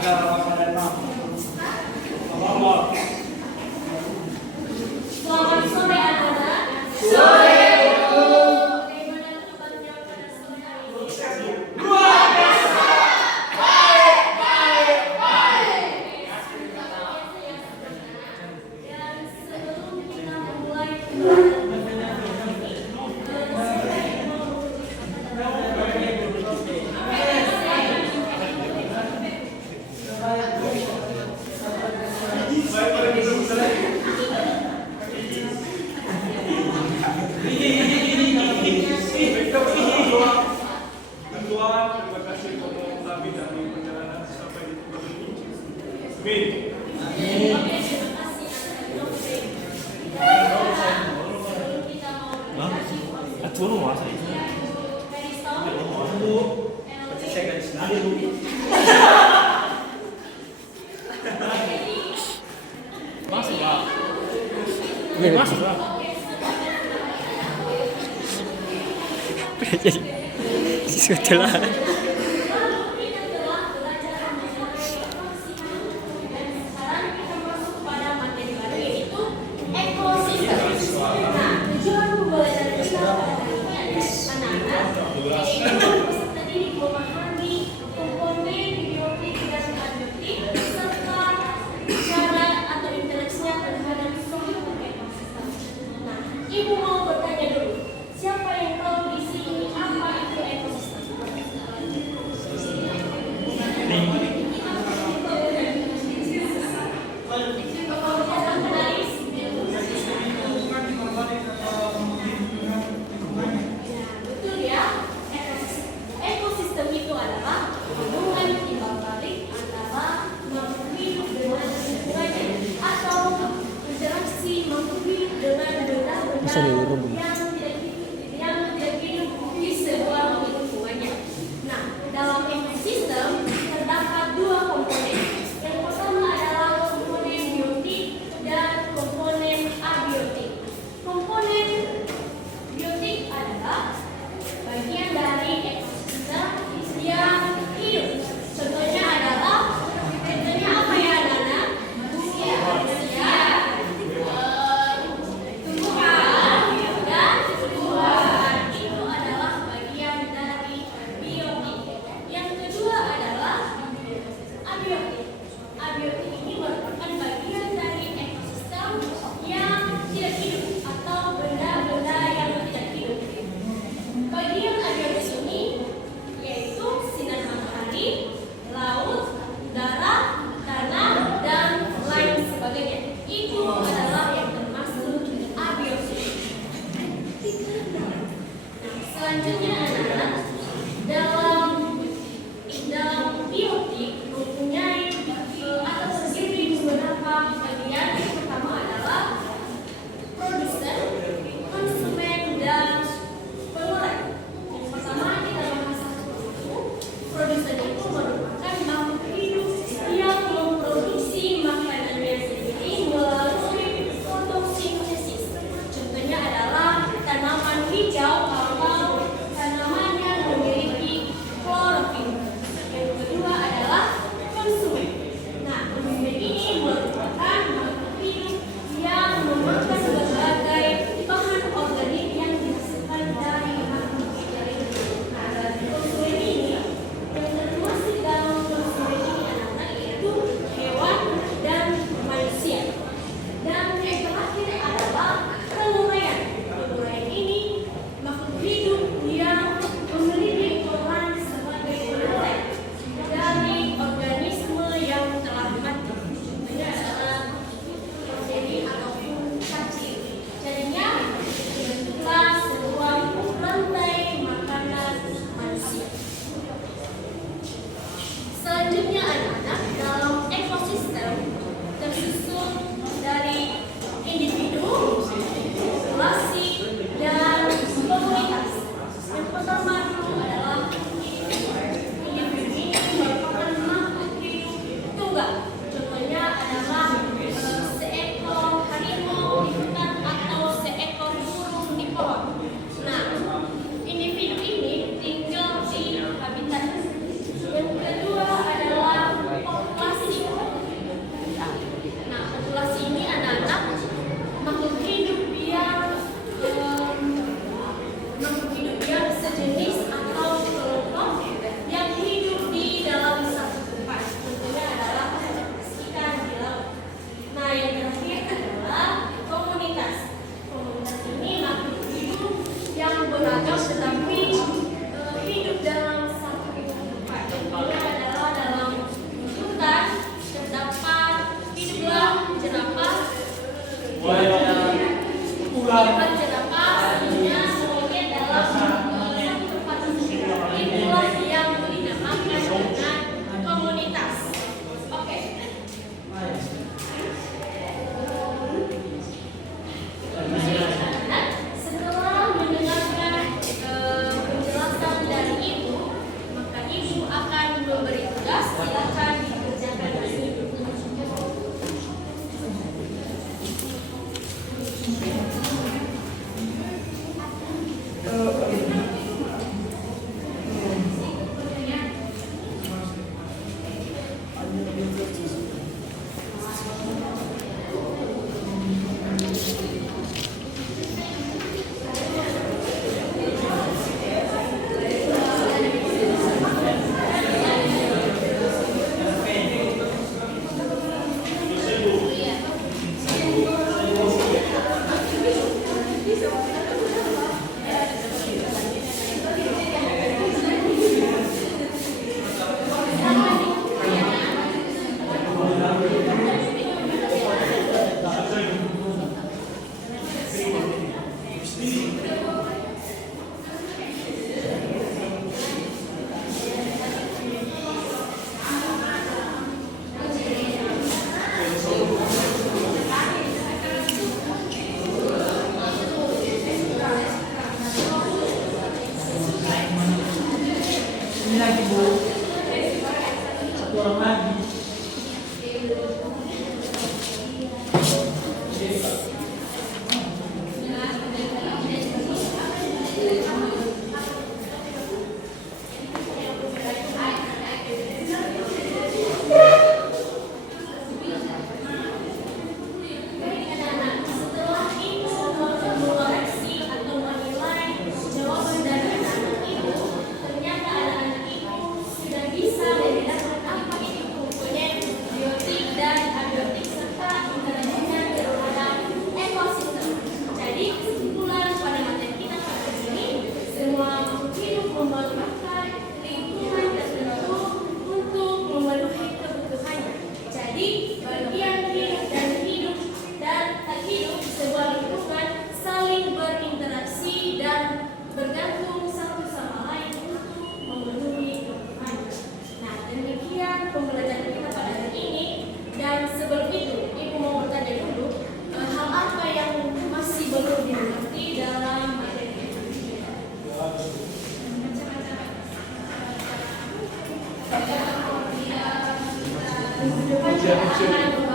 Selamat sore anak-anak. Sore. Bagaimana kabarnya pada sore hari ini? Luar biasa. Baik. Dan sebelum kita memulai pembelajaran hari ini, saya mau Tuhan, terima kasih untuk kami dari perjalanan sampai di tempat ini. Amin. Oke, terima kasih sebelum kita mau Sudah. Ibu mau bertanya dulu, siapa yang tahu di sini apa itu ekosistem? memberi tugas, silakan dikerjakan Mas Ibu. Ini lagi Bu. Satu orang lagi. Setelah itu mengoreksi atau menilai jawaban dari anak-anak itu, ternyata anak-anak itu sudah bisa membedakan apa itu komponen biotik dan abiotik serta interaksinya terhadap ekosistem. Jadi kesimpulan pada materi kita pada ini, semua makhluk hidup memerlukan lingkungan tertentu untuk memenuhi kebutuhannya. Jadi bagian hidup dan hidup dan tak hidup sebuah lingkungan saling berinteraksi dan bergantung satu sama lain untuk memenuhi kebutuhannya. Nah, demikian pembelajaran kita pada hari ini. Dan sebelum itu, Ibu mau bertanya dulu hal apa yang masih belum dimengerti dalam materi ini. Macam-macam.